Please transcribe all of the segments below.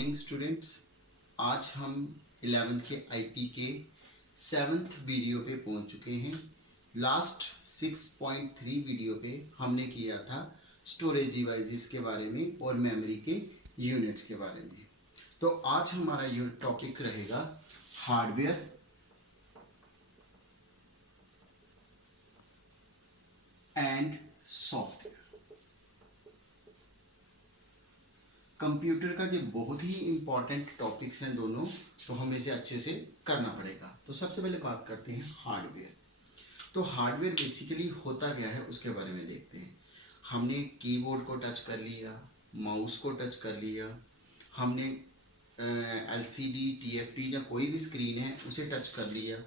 Morning students. आज हम 11th के आईपी के 7th वीडियो पे पहुंच चुके हैं। लास्ट 6.3 वीडियो पे हमने किया था स्टोरेज डिवाइसेस के बारे में और मेमोरी के यूनिट्स के बारे में। तो आज हमारा टॉपिक रहेगा हार्डवेयर एंड सॉफ्टवेयर। कंप्यूटर का जो बहुत ही इंपॉर्टेंट टॉपिक्स हैं दोनों, तो हमें इसे अच्छे से करना पड़ेगा। तो सबसे पहले बात करते हैं हार्डवेयर। तो हार्डवेयर बेसिकली होता क्या है उसके बारे में देखते हैं। हमने कीबोर्ड को टच कर लिया, माउस को टच कर लिया, हमने एलसीडी, टीएफटी या कोई भी स्क्रीन है उसे टच कर लिया।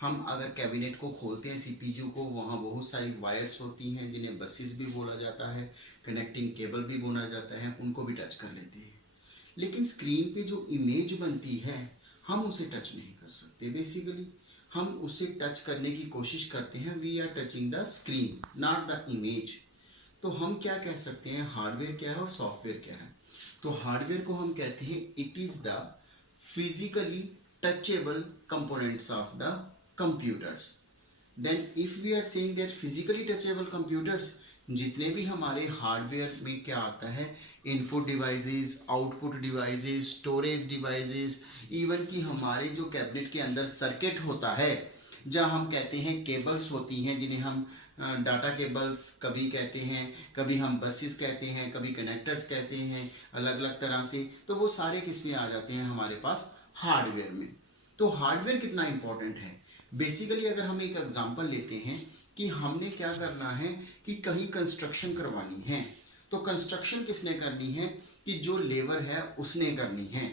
हम अगर कैबिनेट को खोलते हैं, सीपीयू को, वहाँ बहुत सारी वायर्स होती हैं जिन्हें बसेस भी बोला जाता है, कनेक्टिंग केबल भी बोला जाता है, उनको भी टच कर लेते हैं। लेकिन स्क्रीन पे जो इमेज बनती है हम उसे टच नहीं कर सकते। बेसिकली हम उसे टच करने की कोशिश करते हैं, we are touching the screen not the image. तो हम क्या कह सकते हैं, हार्डवेयर क्या है और सॉफ्टवेयर क्या है। तो हार्डवेयर को हम कहते हैं it is the physically touchable components of the computers. Then if we are saying that physically touchable computers, जितने भी हमारे हार्डवेयर में क्या आता है, input devices, output devices, storage devices, even कि हमारे जो कैबिनेट के अंदर सर्किट होता है, जहाँ हम कहते हैं केबल्स होती हैं जिन्हें हम डाटा केबल्स कभी कहते हैं, कभी हम बसेस कहते हैं, कभी कनेक्टर्स कहते हैं, अलग अलग तरह से। तो वो सारे किस में आ जाते हैं हमारे पास, हार्डवेयर में। तो हार्डवेयर कितना इंपॉर्टेंट है। बेसिकली अगर हम एक एग्जांपल लेते हैं कि हमने क्या करना है कि कहीं कंस्ट्रक्शन करवानी है, तो कंस्ट्रक्शन किसने करनी है, कि जो लेबर है उसने करनी है।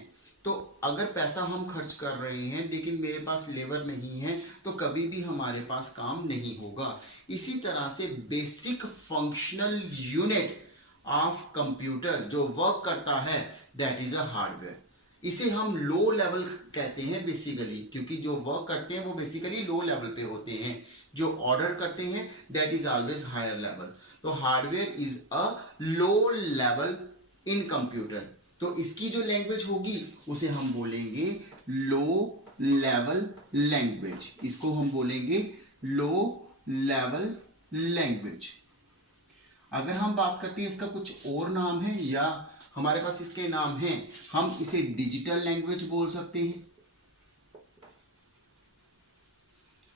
तो अगर पैसा हम खर्च कर रहे हैं लेकिन मेरे पास लेबर नहीं है तो कभी भी हमारे पास काम नहीं होगा। इसी तरह से basic functional unit of computer जो वर्क करता है दैट इज अ हार्डवेयर। इसे हम लो लेवल कहते हैं बेसिकली, क्योंकि जो वर्क करते हैं वो बेसिकली लो लेवल पे होते हैं, जो ऑर्डर करते हैं that is always higher level. तो hardware is a low level in computer. तो इसकी जो लैंग्वेज होगी उसे हम बोलेंगे लो लेवल लैंग्वेज। इसको हम बोलेंगे लो लेवल लैंग्वेज। अगर हम बात करते हैं इसका कुछ और नाम है या हमारे पास इसके नाम हैं, हम इसे डिजिटल लैंग्वेज बोल सकते हैं,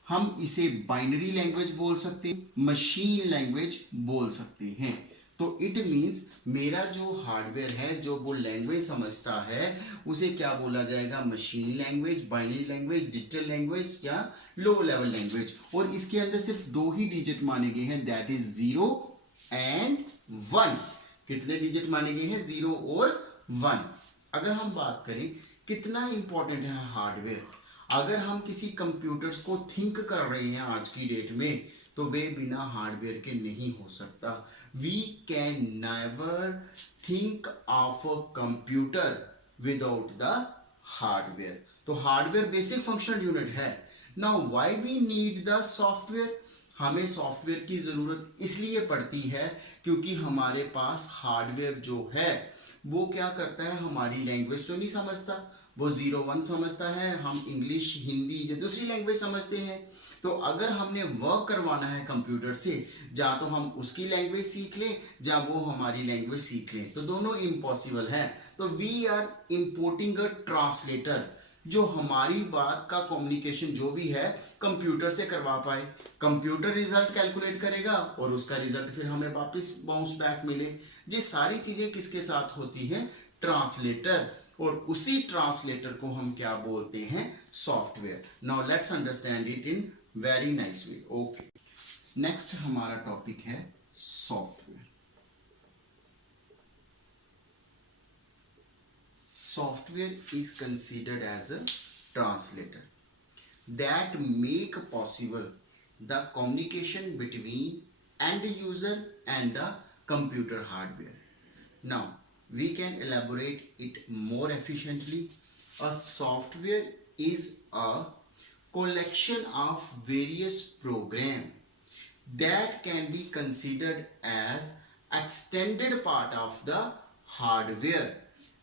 हम इसे बाइनरी लैंग्वेज बोल सकते हैं, मशीन लैंग्वेज बोल सकते हैं। तो इट मीन्स मेरा जो हार्डवेयर है, जो वो लैंग्वेज समझता है, उसे क्या बोला जाएगा, machine language, binary language, digital language या लो लेवल लैंग्वेज। और इसके अंदर सिर्फ दो ही डिजिट माने गए हैं, दैट इज 0 एंड 1। कितने डिजिट माने गए हैं, 0 और 1। अगर हम बात करें कितना इंपॉर्टेंट है हार्डवेयर, अगर हम किसी कंप्यूटर्स को थिंक कर रहे हैं आज की डेट में, तो वे बिना हार्डवेयर के नहीं हो सकता। We can never think of a computer without the hardware. तो हार्डवेयर बेसिक फंक्शनल यूनिट है। Now why we need the software. हमें सॉफ्टवेयर की ज़रूरत इसलिए पड़ती है क्योंकि हमारे पास हार्डवेयर जो है वो क्या करता है, हमारी लैंग्वेज तो नहीं समझता, वो 0-1 समझता है, हम इंग्लिश, हिंदी या दूसरी लैंग्वेज समझते हैं। तो अगर हमने वर्क करवाना है कंप्यूटर से, या तो हम उसकी लैंग्वेज सीख लें या वो हमारी लैंग्वेज सीख लें, तो दोनों इम्पॉसिबल है। तो we are importing a translator जो हमारी बात का कम्युनिकेशन जो भी है कंप्यूटर से करवा पाए। कंप्यूटर रिजल्ट कैलकुलेट करेगा और उसका रिजल्ट फिर हमें वापस बाउंस बैक मिले। ये सारी चीजें किसके साथ होती हैं, ट्रांसलेटर। और उसी ट्रांसलेटर को हम क्या बोलते हैं, software. Now let's understand it in very nice way. Okay, next हमारा टॉपिक है software. Software is considered as a translator that make possible the communication between end user and the computer hardware. Now we can elaborate it more efficiently. A software is a collection of various programs that can be considered as extended part of the hardware.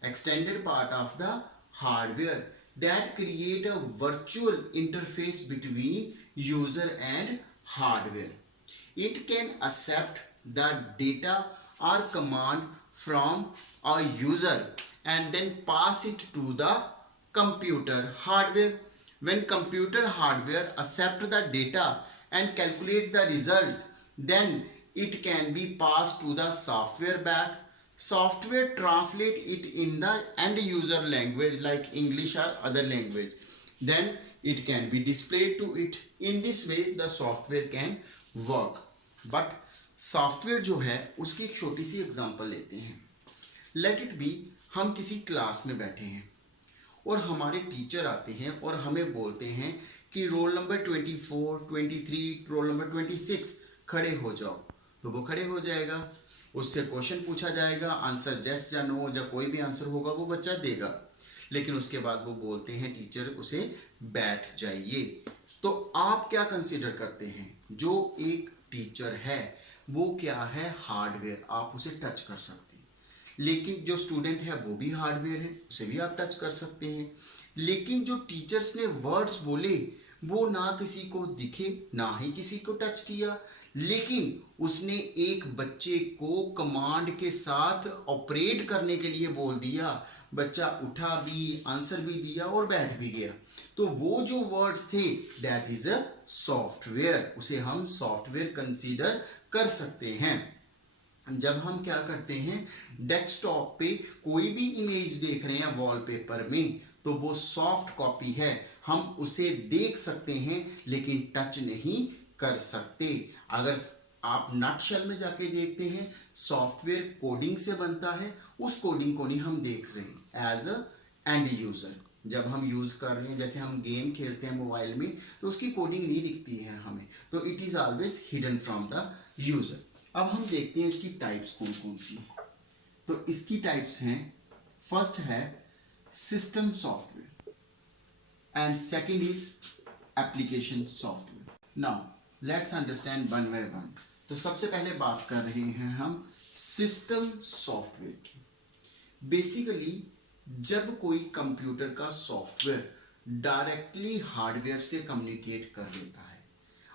extended part of the hardware that create a virtual interface between user and hardware. It can accept the data or command from a user and then pass it to the computer hardware. When computer hardware accept the data and calculate the result, then it can be passed to the software back. Software translate it in the end user language like English or other language. Then it can be displayed to it. In this way the software can work. But software जो है उसकी एक छोटी सी example लेते हैं. Let it be हम किसी class में बैठे हैं और हमारे टीचर आते हैं और हमें बोलते हैं कि रोल नंबर 24, 23, रोल नंबर 26 खड़े हो जाओ. तो वो खड़े हो जाएगा, उससे क्वेश्चन पूछा जाएगा, आंसर यस या नो या कोई भी आंसर होगा वो बच्चा देगा. लेकिन उसके बाद वो बोलते हैं टीचर उसे बैठ जाइए. तो आप क्या कंसीडर करते हैं? जो एक टीचर है वो क्या है? हार्डवेयर. आप उसे टच कर सकते हैं. लेकिन जो स्टूडेंट है वो भी हार्डवेयर है, उसे भी आप टच कर सकते हैं. लेकिन जो टीचर्स ने वर्ड्स बोले वो ना किसी को दिखे ना ही किसी को टच किया, लेकिन उसने एक बच्चे को कमांड के साथ ऑपरेट करने के लिए बोल दिया. बच्चा उठा भी, आंसर भी दिया और बैठ भी गया. तो वो जो वर्ड्स थे दैट इज अ सॉफ्टवेयर. उसे हम सॉफ्टवेयर कंसीडर कर सकते हैं. जब हम क्या करते हैं, डेस्कटॉप पे कोई भी इमेज देख रहे हैं वॉलपेपर में, तो वो सॉफ्ट कॉपी है, हम उसे देख सकते हैं लेकिन टच नहीं कर सकते. अगर आप नटशेल में जाके देखते हैं, सॉफ्टवेयर कोडिंग से बनता है, उस कोडिंग को नहीं हम देख रहे हैं एज अ एंड यूजर. जब हम यूज कर रहे हैं, जैसे हम गेम खेलते हैं मोबाइल में, तो उसकी कोडिंग नहीं दिखती है हमें, तो it is always hidden from the user. अब हम देखते हैं इसकी टाइप्स कौन कौन सी. तो इसकी टाइप्स हैं, फर्स्ट है system software and second is application software. Now let's understand one by one. तो सबसे पहले बात कर रहे हैं हम सिस्टम सॉफ्टवेयर की. बेसिकली जब कोई कंप्यूटर का सॉफ्टवेयर डायरेक्टली हार्डवेयर से कम्युनिकेट कर लेता है,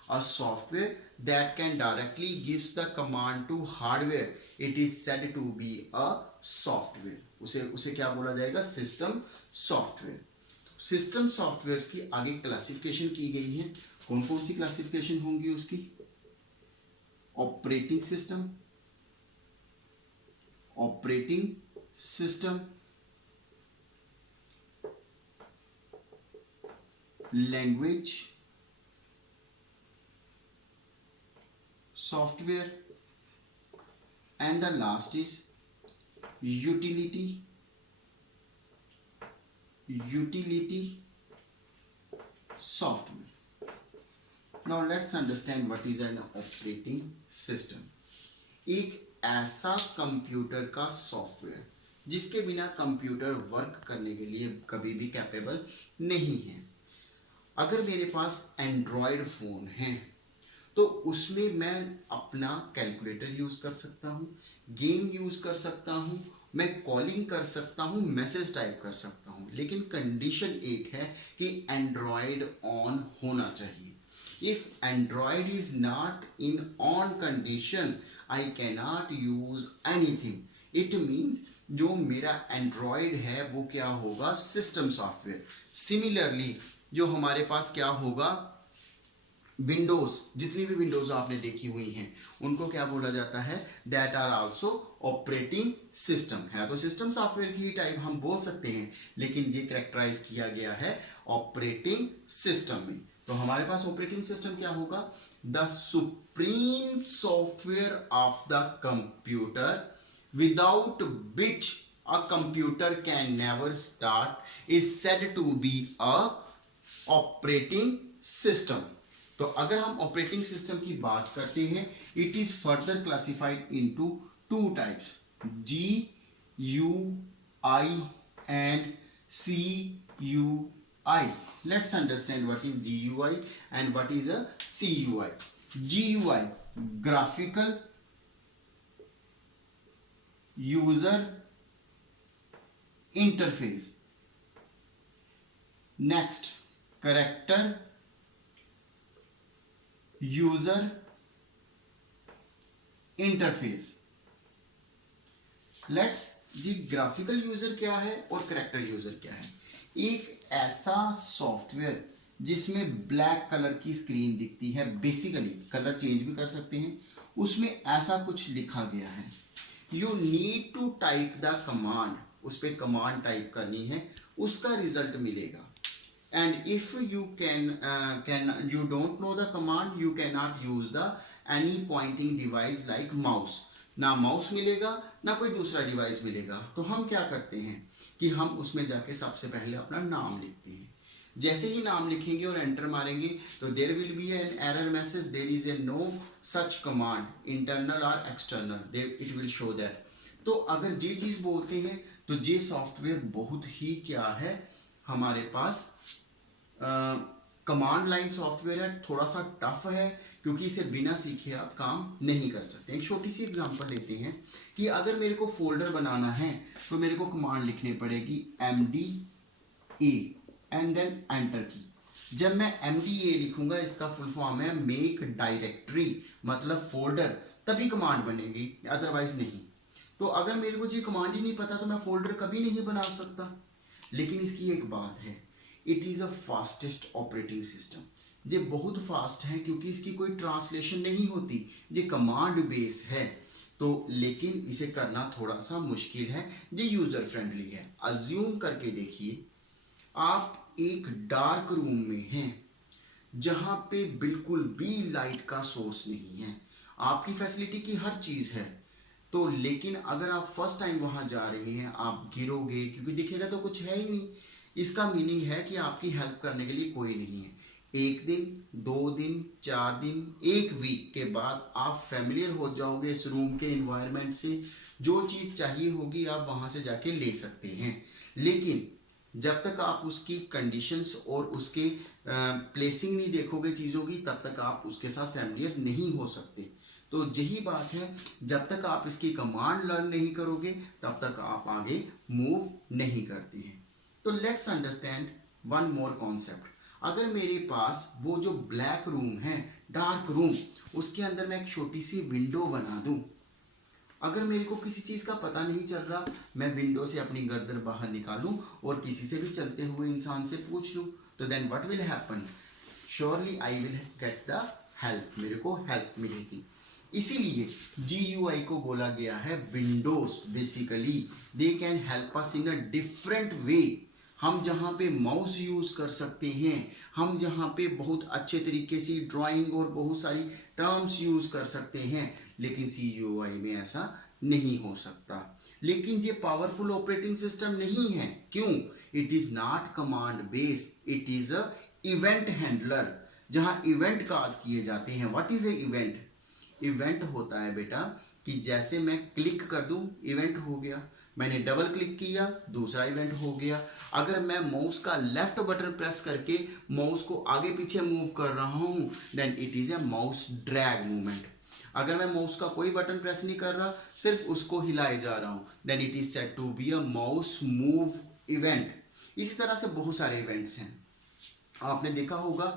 a software that can directly gives the command to hardware, it is said to be a software. उसे क्या बोला जाएगा? System software. सिस्टम सॉफ्टवेयर की आगे क्लासिफिकेशन की गई है. कौन कौन सी क्लासिफिकेशन होंगी उसकी? Operating system, operating system, language software, and the last is utility software. Now let's understand what is an operating system. एक ऐसा कंप्यूटर का सॉफ्टवेयर जिसके बिना कंप्यूटर वर्क करने के लिए कभी भी कैपेबल नहीं है. अगर मेरे पास एंड्रॉयड फोन है तो उसमें मैं अपना कैलकुलेटर यूज कर सकता हूँ, गेम यूज कर सकता हूँ, मैं कॉलिंग कर सकता हूँ, मैसेज टाइप कर सकता हूँ. लेकिन कंडीशन एक है कि एंड्रॉयड ऑन होना चाहिए. If Android is not in on condition I cannot use anything. It means जो मेरा एंड्रॉयड है वो क्या होगा? System software. सिमिलरली जो हमारे पास क्या होगा? विंडोज, जितनी भी विंडोज आपने देखी हुई हैं उनको क्या बोला जाता है? That are also operating system. है तो सिस्टम सॉफ्टवेयर की टाइप हम बोल सकते हैं, लेकिन ये कैरेक्टराइज किया गया है ऑपरेटिंग सिस्टम में. तो हमारे पास ऑपरेटिंग सिस्टम क्या होगा? The supreme software of the computer without which a computer can never start is said to be a operating system. तो अगर हम ऑपरेटिंग सिस्टम की बात करते हैं, it is further classified into two types, GUI and CUI. Let's understand what is GUI and what is a CUI. GUI graphical user interface. Next, character user interface. Let's जी, graphical user क्या है और character user क्या है? एक ऐसा software जिसमें black colour की स्क्रीन दिखती है, बेसिकली कलर चेंज भी कर सकते हैं, उसमें ऐसा कुछ लिखा गया है, you need to type the command, उस पर कमांड टाइप करनी है, उसका रिजल्ट मिलेगा। And if you can you don't know the command, you can not use the any pointing device like mouse. ना माउस मिलेगा ना कोई दूसरा डिवाइस मिलेगा। तो हम क्या करते हैं कि हम उसमें जाके सबसे पहले अपना नाम लिखते हैं। जैसे ही नाम लिखेंगे और एंटर मारेंगे तो there will be an error message, there is a no such command internal और external, it will show that. तो अगर ये चीज़ बोलते हैं तो ये सॉफ्टवेयर बहुत ही क्या है, हमारे पास कमांड लाइन सॉफ्टवेयर है, थोड़ा सा टफ है क्योंकि इसे बिना सीखे आप काम नहीं कर सकते। एक छोटी सी एग्जांपल लेते हैं कि अगर मेरे को फोल्डर बनाना है तो मेरे को कमांड लिखनी पड़ेगी MDA एंड देन एंटर की। जब मैं MDA लिखूंगा, इसका फुल फॉर्म है मेक डायरेक्टरी, मतलब फोल्डर, तभी कमांड बनेगी, अदरवाइज नहीं। तो अगर मेरे को ये कमांड ही नहीं पता तो मैं फोल्डर कभी नहीं बना सकता। लेकिन इसकी एक बात है, it is a fastest operating system. ये बहुत फास्ट है क्योंकि इसकी कोई ट्रांसलेशन नहीं होती, ये कमांड बेस है। तो लेकिन इसे करना थोड़ा सा मुश्किल है, ये यूजर फ्रेंडली है। अज्यूम करके देखिए, आप एक डार्क रूम में हैं जहां पे बिल्कुल भी लाइट का सोर्स नहीं है, आपकी फैसिलिटी की हर चीज़ है। तो लेकिन अगर आप फर्स्ट टाइम वहां जा रहे हैं, आप गिरोगे क्योंकि दिखेगा तो कुछ है ही नहीं। इसका मीनिंग है कि आपकी हेल्प करने के लिए कोई नहीं है। 1 दिन, 2 दिन, 4 दिन, 1 वीक के बाद आप फैमिलियर हो जाओगे इस रूम के इन्वायरमेंट से। जो चीज़ चाहिए होगी आप वहाँ से जाके ले सकते हैं। लेकिन जब तक आप उसकी कंडीशंस और उसके प्लेसिंग नहीं देखोगे चीज़ों की, तब तक आप उसके साथ फैमिलियर नहीं हो सकते। तो यही बात है, जब तक आप इसकी कमांड लर्न नहीं करोगे तब तक आप आगे मूव नहीं करते हैं। तो let's understand one more concept. अगर मेरे पास वो जो ब्लैक रूम है, डार्क रूम, उसके अंदर मैं एक छोटी सी विंडो बना दूं, अगर मेरे को किसी चीज़ का पता नहीं चल रहा, मैं विंडो से अपनी गर्दन बाहर निकालूं और किसी से भी चलते हुए इंसान से पूछ लूं, तो then what will happen? Surely I will get the help, मेरे को हेल्प मिलेगी। इसीलिए GUI को बोला गया है Windows. Basically they can help us in a different way. हम जहाँ पे माउस यूज़ कर सकते हैं, हम जहाँ पे बहुत अच्छे तरीके से ड्राइंग और बहुत सारी टर्म्स यूज़ कर सकते हैं, लेकिन CUI में ऐसा नहीं हो सकता। लेकिन ये पावरफुल ऑपरेटिंग सिस्टम नहीं है। क्यों? It is not command based, it is a event handler, जहाँ इवेंट काज किए जाते हैं। What is a event? Event होता है बेटा कि जैसे मैं क्लिक कर दूं, इवेंट हो गया, मैंने डबल क्लिक किया, दूसरा इवेंट हो गया। अगर मैं माउस का लेफ्ट बटन प्रेस करके माउस को आगे पीछे मूव कर रहा हूं, then it is a mouse drag movement. अगर मैं माउस का कोई बटन प्रेस नहीं कर रहा, सिर्फ उसको हिलाए जा रहा हूं, then it is said to be a mouse move event. इसी तरह से बहुत सारे इवेंट्स हैं। आपने देखा होगा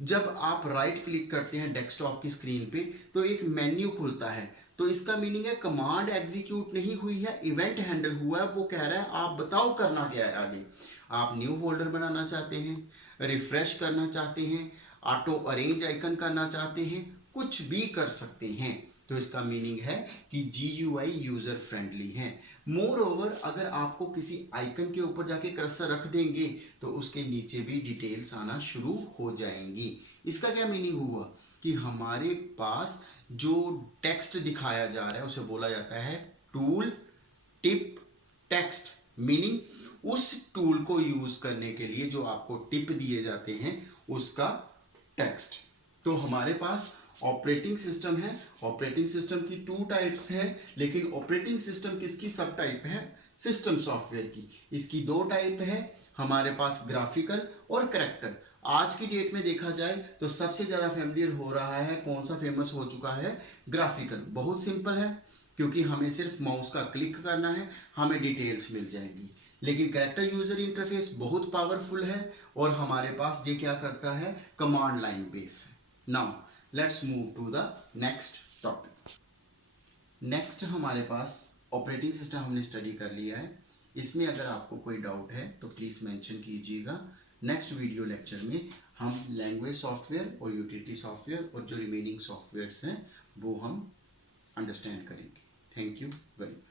जब आप राइट क्लिक करते हैं डेस्कटॉप की स्क्रीन पे तो एक मेन्यू खुलता है, तो इसका मीनिंग है कमांड एग्जीक्यूट नहीं हुई है, इवेंट हैंडल हुआ है। वो कह रहा है आप बताओ करना क्या है आगे। आप न्यू फोल्डर बनाना चाहते हैं, रिफ्रेश करना चाहते हैं, ऑटो अरेंज आइकन करना चाहते हैं, कुछ भी कर सकते हैं। तो इसका मीनिंग है कि GUI यूजर फ्रेंडली है। मोर ओवर, अगर आपको किसी आइकन के ऊपर जाके कर्सर रख देंगे तो उसके नीचे भी डिटेल्स आना शुरू हो जाएंगी। इसका क्या मीनिंग हुआ कि हमारे पास जो टेक्स्ट दिखाया जा रहा है उसे बोला जाता है टूल टिप टेक्स्ट। मीनिंग उस टूल को यूज करने के लिए जो आपको टिप दिए जाते हैं उसका टेक्स्ट। तो हमारे पास ऑपरेटिंग सिस्टम है। ऑपरेटिंग सिस्टम की 2 टाइप्स है, लेकिन ऑपरेटिंग सिस्टम किसकी सब टाइप है? सिस्टम सॉफ्टवेयर की। इसकी 2 टाइप है हमारे पास, ग्राफिकल और कैरेक्टर। आज की डेट में देखा जाए तो सबसे ज़्यादा फैमिलियर हो रहा है, कौन सा फेमस हो चुका है? ग्राफिकल। बहुत सिंपल है क्योंकि हमें सिर्फ माउस का क्लिक करना है, हमें डिटेल्स मिल जाएंगी। लेकिन कैरेक्टर यूजर इंटरफेस बहुत पावरफुल है और हमारे पास ये क्या करता है, कमांड लाइन बेस है। Now let's move to the next topic. Next हमारे पास ऑपरेटिंग सिस्टम हमने स्टडी कर लिया है। इसमें अगर आपको कोई डाउट है तो प्लीज़ मेंशन कीजिएगा। नेक्स्ट वीडियो लेक्चर में हम लैंग्वेज सॉफ्टवेयर और यूटिलिटी सॉफ्टवेयर और जो रिमेनिंग सॉफ्टवेयर्स हैं वो हम अंडरस्टैंड करेंगे। Thank you very much.